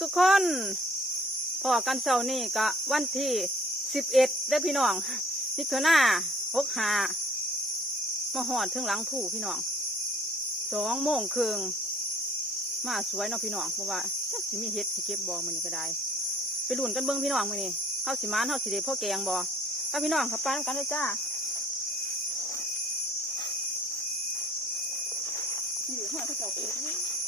ทุกๆคนพอกันเสาร์นี่ก็วันที่สิบเอ็ดได้พี่น้องมิถุนาหกหามาหอดถึงหลังผู้พี่น้องสองโมงครึ่งมาสวยเนาะพี่น้องเพราะว่าจักสิมีเฮ็ดสิเก็บบอมันนี่ก็ได้ ไปลุ่นกันเบิ้งพี่น้องมือนี่เฮาสิมานเฮาสิเดพ่อแกงบอถ้าพี่น้องขับไปน้ำกันเลยจ้านี่หัวเขาเจ้าเฮ็ด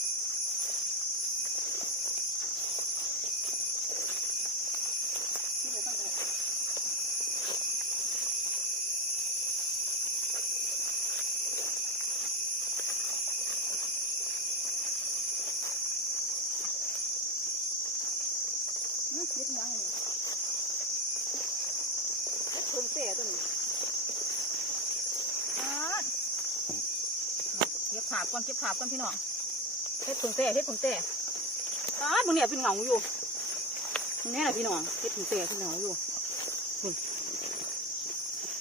มันเก็บยังเก็บคนเสียตัวนี้อ่าเก็บขาบก่อนเก็บขาบก่อนพี่น้องเฮ็ดผงเตะเฮ็ดผงเตะอ่ามึงเนี่ยเป็นเหงาอยู่มึงเนี่ยแหละพี่น้องเฮ็ดผงเตะเป็นเหงาอยู่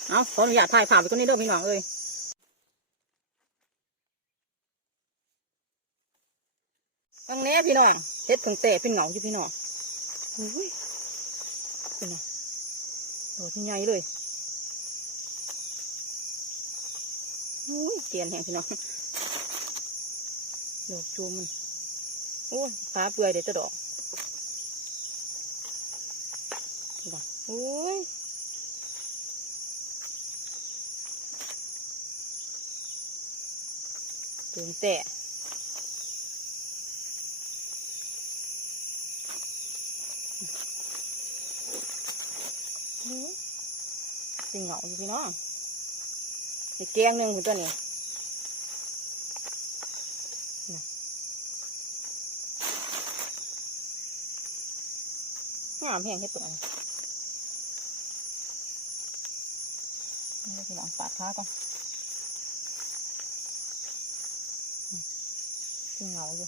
เอาขออนุญาตถ่ายภาพไปก่อนนี้เด้อพี่น้องเอ้ยตรงนี้พี่น้องเฮ็ดผงเตะเป็นเหงาอยู่พี่น้อง อุ้ยเป็นไงโดดใหญ่เลยอุ้ยเตียนแห้งพี่น้องดอกจูมมันโอ้ยขาเปื่อยเดี๋ยวจะดอกนี่ล่ะโอ้ยตัวมันแต เป็นเหงาอยู่พี่น้องในแกงหนึ่งคุณตัวนี้น่ะงามแห้งให้ตัวนี้นี่พี่น้องปาดขากันอืมเป็นเหงาอยู่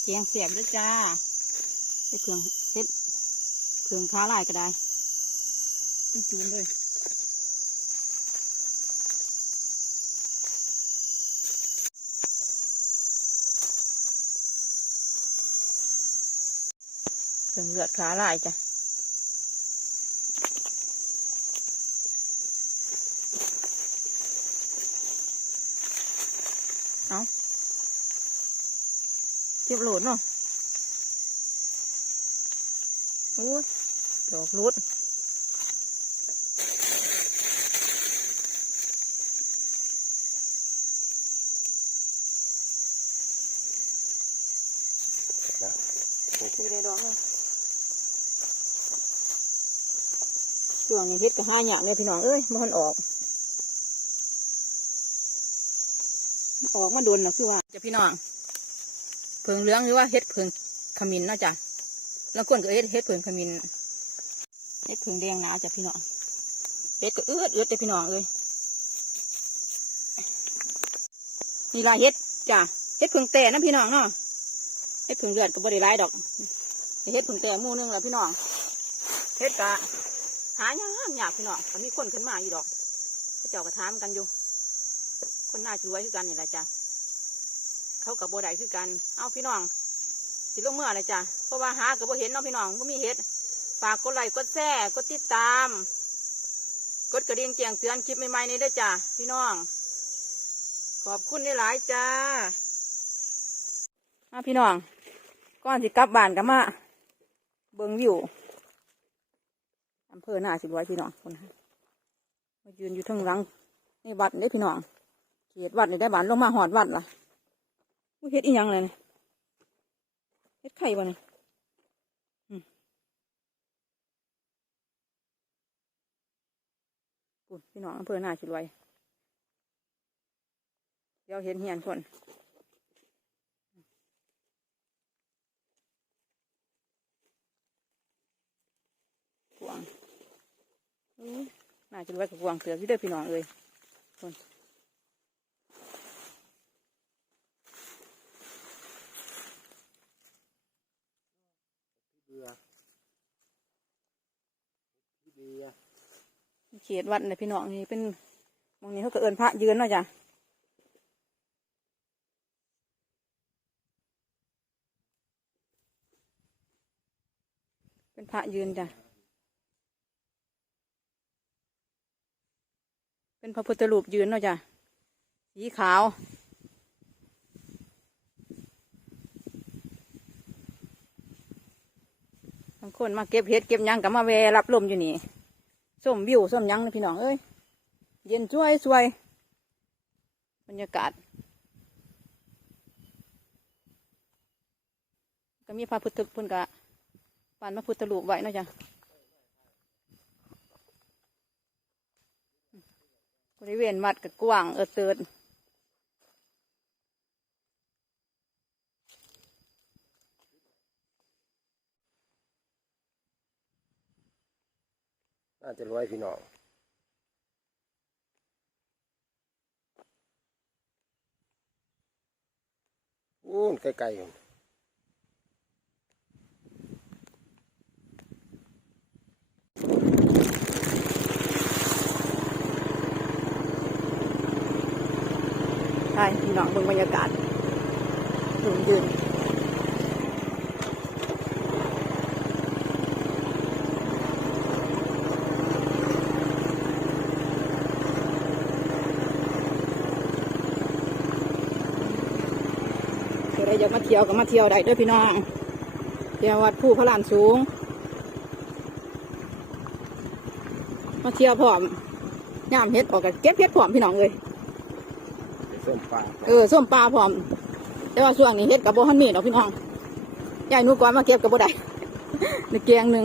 ะจังออกตรงไหนกับพี่น้องเอ้ยงเป็นอันนี้นี่จ้าที่เพี่องแกงเสียบด้วยจ้าเฮ็ดเผืองเฮ็ดเผืองค้าลายก็ได้จุ่มเลยเผืองเลือดขาลายจ้ะเอา เจ็บโหลดเนาะโอ้ยดอกรุดนะโอเคคือได้ดอกเนาะช่วงนี้เฮ็ดกับห้าหยาเนี่ยพี่น้องเอ้ยมันออก ออกมาโดนนะคือว่าจะพี่น้อง เพิงเหลืองหรือว่าเฮ็ดเพิงขมิ้นเนาะจ้ะแล้วคนก็เฮ็ดเฮ็ดเพิงขมิ้นเฮ็ดเพิงแดงหนาจ้ะพี่น้องเฮ็ดก็เอื้อดเอื้อดจ้ะพี่น้องเอ้ยนี่ลาเฮ็ดจ้ะเฮ็ดเพิงแต่นะพี่น้องเนาะเฮ็ดเพิงเลือดก็บ่ได้หลายดอกเฮ็ดเพิงแต่มู่นึงแหละพี่น้องเฮ็ดกะหายากยากพี่น้องก็มีคนขึ้นมาอยู่ดอกเขาเจ้าก็ถามกันอยู่ คนน่าจะรวยคือกันนี่แหละจ้ะ เขากับโบได้คือกัน เอาพี่น้อง สิลงเมื่ออะไรจ้ะเพราะว่าหากับโบเห็นเนาะพี่น้องบ่มีเห็ดฝากกดไลค์กดแชร์กดติดตาม กดกระดิ่งแจ้งเตือนคลิปใหม่ๆนี้ด้วยจ้ะพี่น้อง ขอบคุณได้หลายจ้ามาพี่น้องก่อนสิกลับบ้านกันมาเบิงวิวอำเภอหน้าสิรวยพี่น้องคนนะมายืนอยู่ทั้งหลังในวัดนี่พี่น้องเขตวัดนี่ได้บานลงมาหอดวัดล่ะ อุ๊ยเฮ็ดอีหยังเลยนี่เฮ็ดไข่บ่เนี่อืมปุ่นพี่น้องอำเภอหน้าชิรวยเดี๋ยวเห็นเหียนคนกวางอื้อน่าจะรวยกับกวางเสือพี่เด้อพี่น้องเอ้ยคน เบื่อพี่เบียร์ เขียดวัดนะพี่น้องนี่เป็นมองนี้เขาก็เอินพระยืนเนาะจ้ะเป็นพระยืนจ้ะเป็นพระพุทธรูปยืนเนาะจ้ะสีขาวบางคนมาเก็บเห็ดเก็บยังกับมาแวรับลมอยู่นี่ ส้มวิวส้มยังนะพี่น้องเอ้ยเย็นช่วยช่วยบรรยากาศ ก็มีพระพุทธพุ่นกะปานพระพุทธลูกไว้นะจ๊ะบริเวณวัดกับกว้างเออเติด จะรวยพี่น้องอู้นไกลๆกันใช่พี่น้องเบิ่งบรรยากาศยืนยืน ด้อยากมาเที่ยวก็มาเที่ยวได้เด้วยพี่น้องเที่ยววัดผู้พระลานสูง มาเที่ยวพร้อมย่ามเฮ็ดออกกันเก็บเฮ็ดพร้อมพี่น้องเลยไปส้มปลาเออส้มปลาพร้อม แต่ว่าช่วงนี้เฮ็ดกับโบฮันมีดอกพี่น้องยายหนูก่อนมาเก็บกับโบได้ในเกียงหนึ่ง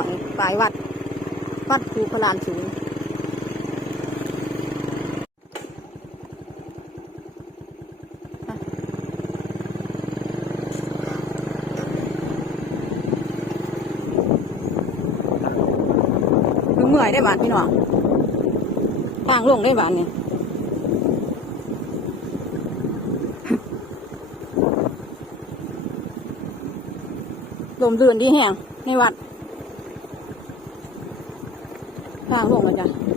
องปลายวัด วัดภูพระลานสูงเมื่อยได้บาดพี่น้องปางลงได้บาดเนี่ยลมเรือนดีแห้งในวัด ทางลงกันจ้ะ